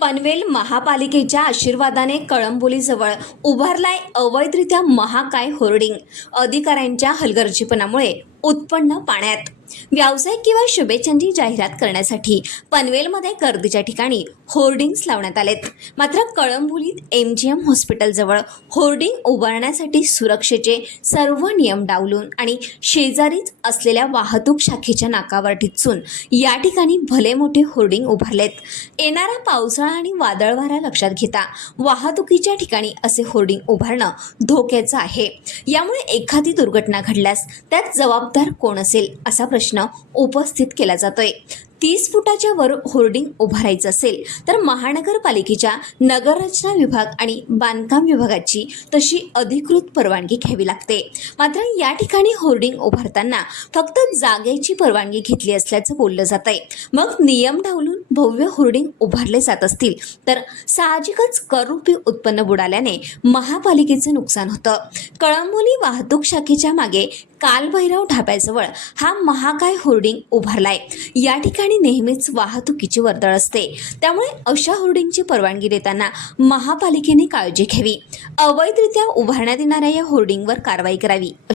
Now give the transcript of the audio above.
पनवेल महापालिकेच्या आशीर्वादाने कळंबोलीजवळ उभारलाय अवैधरित्या महाकाय होर्डिंग. अधिकाऱ्यांच्या हलगर्जीपणामुळे उत्पन्न पाण्यात. व्यावसायिक किंवा शुभेच्छांची जाहिरात करण्यासाठी पनवेलमध्ये गर्दीच्या ठिकाणी होर्डिंग्स लावण्यात आलेत. मात्र कळंबोलीत MGM हॉस्पिटलजवळ होर्डिंग उभारण्यासाठी सुरक्षेचे सर्व नियम डावलून आणि शेजारीच असलेल्या वाहतूक शाखेच्या नाकावर ठिचून या ठिकाणी भले मोठे होर्डिंग उभारलेत. येणारा पावसाळा आणि वादळ वारा लक्षात घेता वाहतुकीच्या ठिकाणी असे होर्डिंग उभारणं धोक्याचं आहे. यामुळे एखादी दुर्घटना घडल्यास त्यात जबाबदार कोण असेल असा प्रश्न उपस्थित केला जातोय. 30 फुटाच्या वर होर्डिंग उभारायचं असेल तर महानगरपालिकेच्या नगररचना विभाग आणि बांधकाम विभागाची तशी अधिकृत परवानगी घ्यावी लागते. मात्र या ठिकाणी होर्डिंग उभारताना फक्त जागेची परवानगी घेतली असल्याचं बोललं जात आहे. मग नियम डावलून भव्य होर्डिंग उभारले जात असतील तर साहजिकच कररूपी उत्पन्न बुडाल्याने महापालिकेचं नुकसान होतं. कळंबोली वाहतूक शाखेच्या मागे कालभैरव ढाब्याजवळ हा महाकाय होर्डिंग उभारलाय. या ठिकाणी नेहमीच वाहतुकीची वर्दळ असते. त्यामुळे अशा होर्डिंगची परवानगी देताना महापालिकेने काळजी घ्यावी. अवैधरित्या उभारण्यात येणाऱ्या या होर्डिंगवर कारवाई करावी.